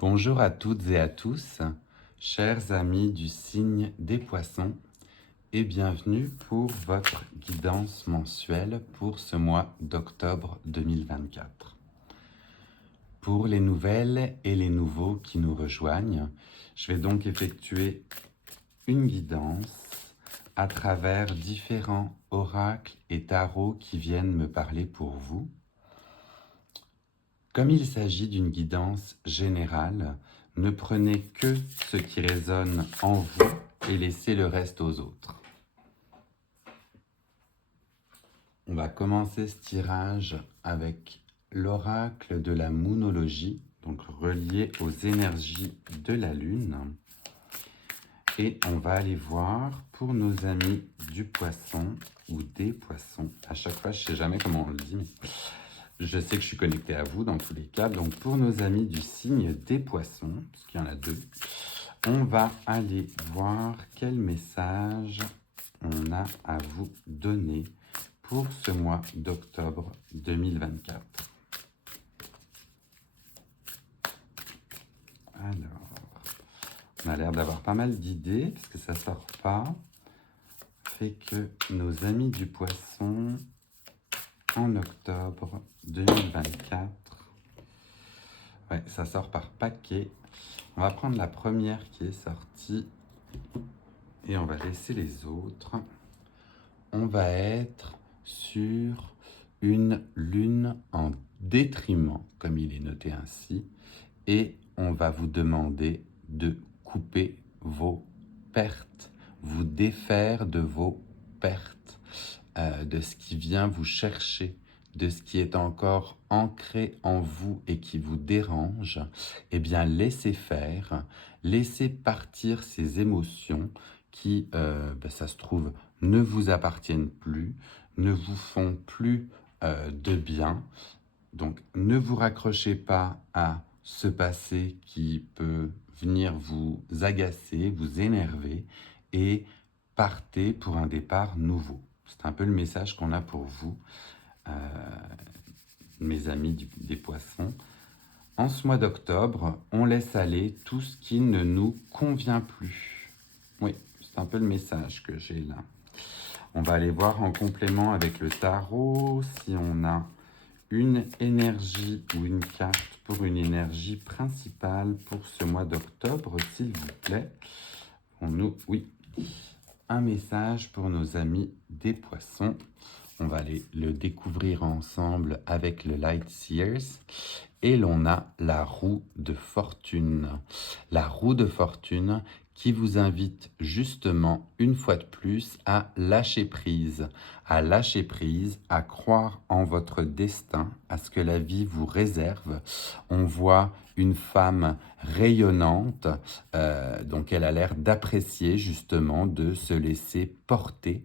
Bonjour à toutes et à tous, chers amis du signe des poissons, et bienvenue pour votre guidance mensuelle pour ce mois d'octobre 2024. Pour les nouvelles et les nouveaux qui nous rejoignent, je vais donc effectuer une guidance à travers différents oracles et tarots qui viennent me parler pour vous. Comme il s'agit d'une guidance générale, ne prenez que ce qui résonne en vous et laissez le reste aux autres. On va commencer ce tirage avec l'oracle de la moonologie, donc relié aux énergies de la lune. Et on va aller voir pour nos amis du poisson ou des poissons. À chaque fois, je ne sais jamais comment on le dit, mais je sais que je suis connecté à vous dans tous les cas. Donc pour nos amis du signe des poissons, parce qu'il y en a deux, on va aller voir quel message on a à vous donner pour ce mois d'octobre 2024. Alors, on a l'air d'avoir pas mal d'idées, parce que ça ne sort pas. Fait que nos amis du poisson, en octobre 2024, ouais, ça sort par paquet. On va prendre la première qui est sortie et on va laisser les autres. On va être sur une lune en détriment, comme il est noté ainsi, et on va vous demander de couper vos pertes, vous défaire de vos pertes, de ce qui vient vous chercher, de ce qui est encore ancré en vous et qui vous dérange. Eh bien, laissez faire, laissez partir ces émotions qui, ça se trouve, ne vous appartiennent plus, ne vous font plus de bien. Donc, ne vous raccrochez pas à ce passé qui peut venir vous agacer, vous énerver, et partez pour un départ nouveau. C'est un peu le message qu'on a pour vous, mes amis des poissons. En ce mois d'octobre, on laisse aller tout ce qui ne nous convient plus. Oui, c'est un peu le message que j'ai là. On va aller voir en complément avec le tarot si on a une énergie ou une carte pour une énergie principale pour ce mois d'octobre, s'il vous plaît. Oui, un message pour nos amis des poissons. On va aller le découvrir ensemble avec le Light Seers. Et l'on a la roue de fortune. La roue de fortune qui vous invite justement, une fois de plus, à lâcher prise, à croire en votre destin, à ce que la vie vous réserve. On voit une femme rayonnante, donc elle a l'air d'apprécier justement de se laisser porter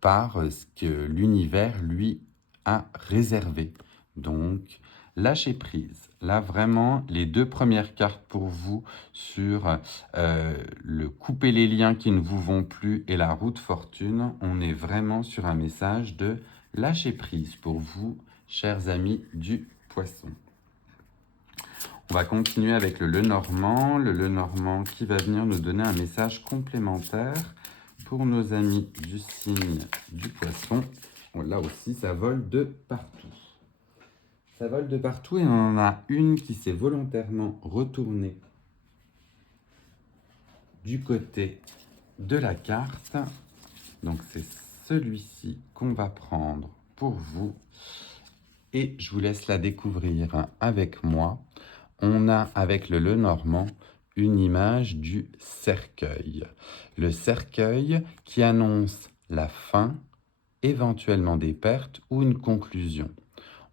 par ce que l'univers lui a réservé. Donc, lâcher prise. Là, vraiment, les deux premières cartes pour vous sur le couper les liens qui ne vous vont plus et la roue de fortune, on est vraiment sur un message de lâcher prise pour vous, chers amis du poisson. On va continuer avec le Lenormand qui va venir nous donner un message complémentaire pour nos amis du signe du poisson. Là aussi, ça vole de partout. Ça vole de partout et on en a une qui s'est volontairement retournée du côté de la carte. Donc c'est celui-ci qu'on va prendre pour vous. Et je vous laisse la découvrir avec moi. On a avec le Lenormand une image du cercueil. Le cercueil qui annonce la fin, éventuellement des pertes ou une conclusion.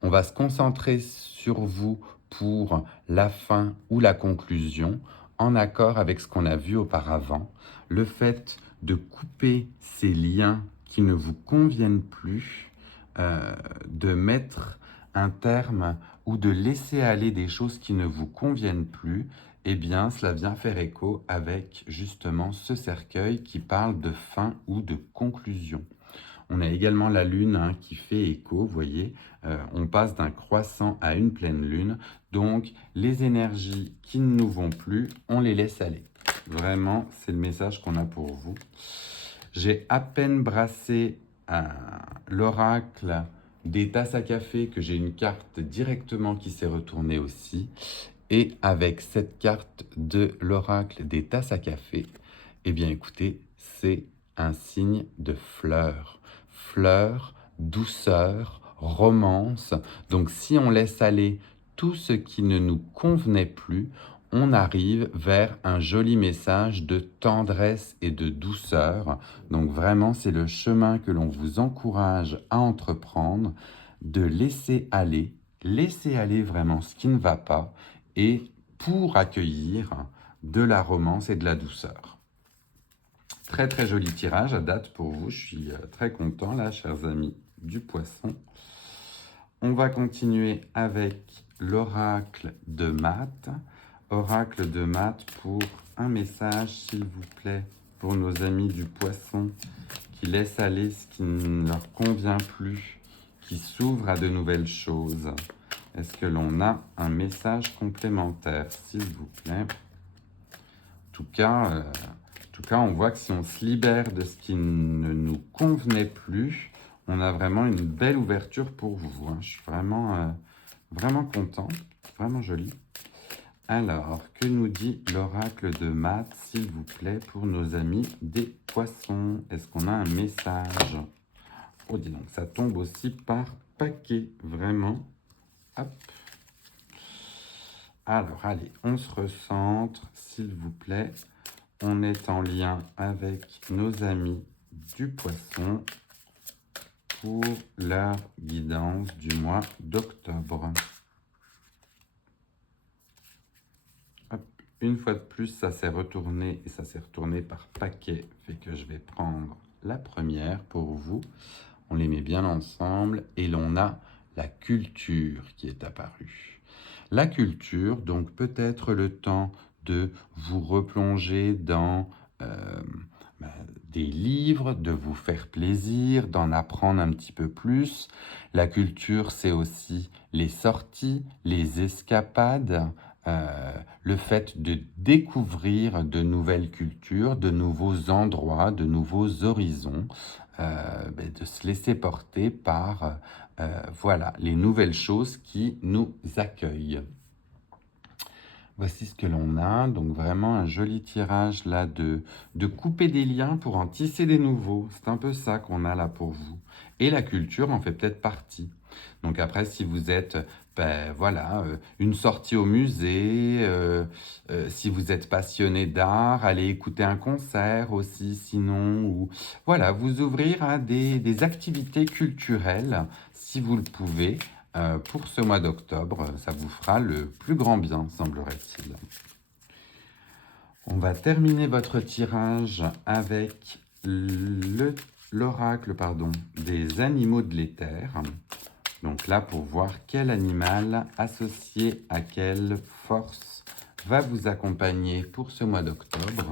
On va se concentrer sur vous pour la fin ou la conclusion, en accord avec ce qu'on a vu auparavant. Le fait de couper ces liens qui ne vous conviennent plus, de mettre un terme ou de laisser aller des choses qui ne vous conviennent plus, eh bien, cela vient faire écho avec justement ce cercueil qui parle de fin ou de conclusion. On a également la lune hein, qui fait écho, vous voyez. On passe d'un croissant à une pleine lune. Donc, les énergies qui ne nous vont plus, on les laisse aller. Vraiment, c'est le message qu'on a pour vous. J'ai à peine brassé l'oracle des tasses à café que j'ai une carte directement qui s'est retournée aussi. Et avec cette carte de l'oracle des tasses à café, eh bien écoutez, c'est un signe de fleurs. Fleurs, douceur, romance. Donc si on laisse aller tout ce qui ne nous convenait plus, on arrive vers un joli message de tendresse et de douceur. Donc vraiment, c'est le chemin que l'on vous encourage à entreprendre, de laisser aller vraiment ce qui ne va pas, et pour accueillir de la romance et de la douceur. Très très joli tirage à date pour vous, je suis très content là, chers amis du Poisson. On va continuer avec l'oracle de Math. Oracle de Math pour un message, s'il vous plaît, pour nos amis du Poisson qui laissent aller ce qui ne leur convient plus, qui s'ouvrent à de nouvelles choses. Est-ce que l'on a un message complémentaire, s'il vous plaît? En tout cas, on voit que si on se libère de ce qui ne nous convenait plus, on a vraiment une belle ouverture pour vous. Hein. Je suis vraiment, vraiment content, vraiment joli. Alors, que nous dit l'oracle de Math, s'il vous plaît, pour nos amis des Poissons? Est-ce qu'on a un message? Oh, dis donc, ça tombe aussi par paquet, vraiment. Hop. Alors, allez, on se recentre, s'il vous plaît. On est en lien avec nos amis du Poisson pour leur guidance du mois d'octobre. Une fois de plus, ça s'est retourné et ça s'est retourné par paquet, fait que je vais prendre la première pour vous. On les met bien ensemble et l'on a la culture qui est apparue. La culture, donc peut-être le temps de vous replonger dans des livres, de vous faire plaisir, d'en apprendre un petit peu plus. La culture, c'est aussi les sorties, les escapades, le fait de découvrir de nouvelles cultures, de nouveaux endroits, de nouveaux horizons, de se laisser porter par voilà, les nouvelles choses qui nous accueillent. Voici ce que l'on a, donc vraiment un joli tirage là de couper des liens pour en tisser des nouveaux. C'est un peu ça qu'on a là pour vous. Et la culture en fait peut-être partie. Donc après, si vous êtes, voilà, une sortie au musée, si vous êtes passionné d'art, allez écouter un concert aussi, sinon, ou voilà, vous ouvrir à des activités culturelles, si vous le pouvez. Pour ce mois d'octobre, ça vous fera le plus grand bien, semblerait-il. On va terminer votre tirage avec l'oracle des animaux de l'éther. Donc là, pour voir quel animal associé à quelle force va vous accompagner pour ce mois d'octobre.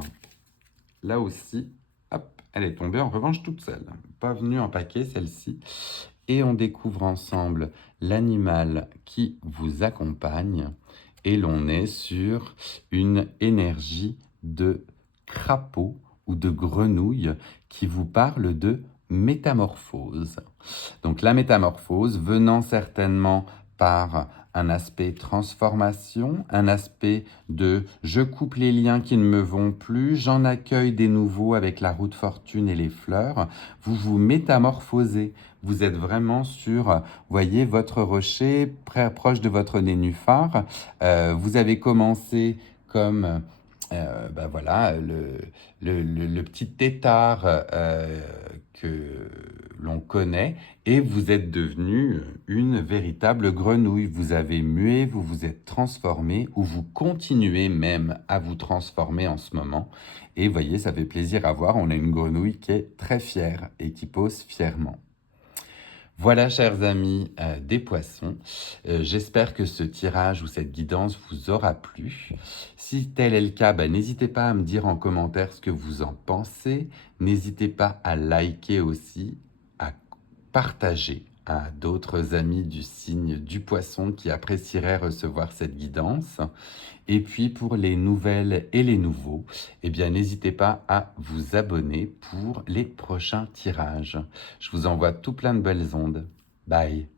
Là aussi, hop, elle est tombée en revanche toute seule. Pas venue en paquet celle-ci. Et on découvre ensemble l'animal qui vous accompagne et l'on est sur une énergie de crapaud ou de grenouille qui vous parle de métamorphose. Donc la métamorphose venant certainement par un aspect transformation, un aspect de je coupe les liens qui ne me vont plus, j'en accueille des nouveaux avec la roue de fortune et les fleurs, vous vous métamorphosez. Vous êtes vraiment sur, voyez, votre rocher, proche de votre nénuphar. Vous avez commencé comme, voilà, le petit tétard que l'on connaît, et vous êtes devenu une véritable grenouille. Vous avez mué, vous vous êtes transformé, ou vous continuez même à vous transformer en ce moment. Et voyez, ça fait plaisir à voir, on a une grenouille qui est très fière et qui pose fièrement. Voilà, chers amis des Poissons, j'espère que ce tirage ou cette guidance vous aura plu. Si tel est le cas, n'hésitez pas à me dire en commentaire ce que vous en pensez. N'hésitez pas à liker aussi, à partager à d'autres amis du signe du poisson qui apprécieraient recevoir cette guidance. Et puis pour les nouvelles et les nouveaux, eh bien n'hésitez pas à vous abonner pour les prochains tirages. Je vous envoie tout plein de belles ondes. Bye.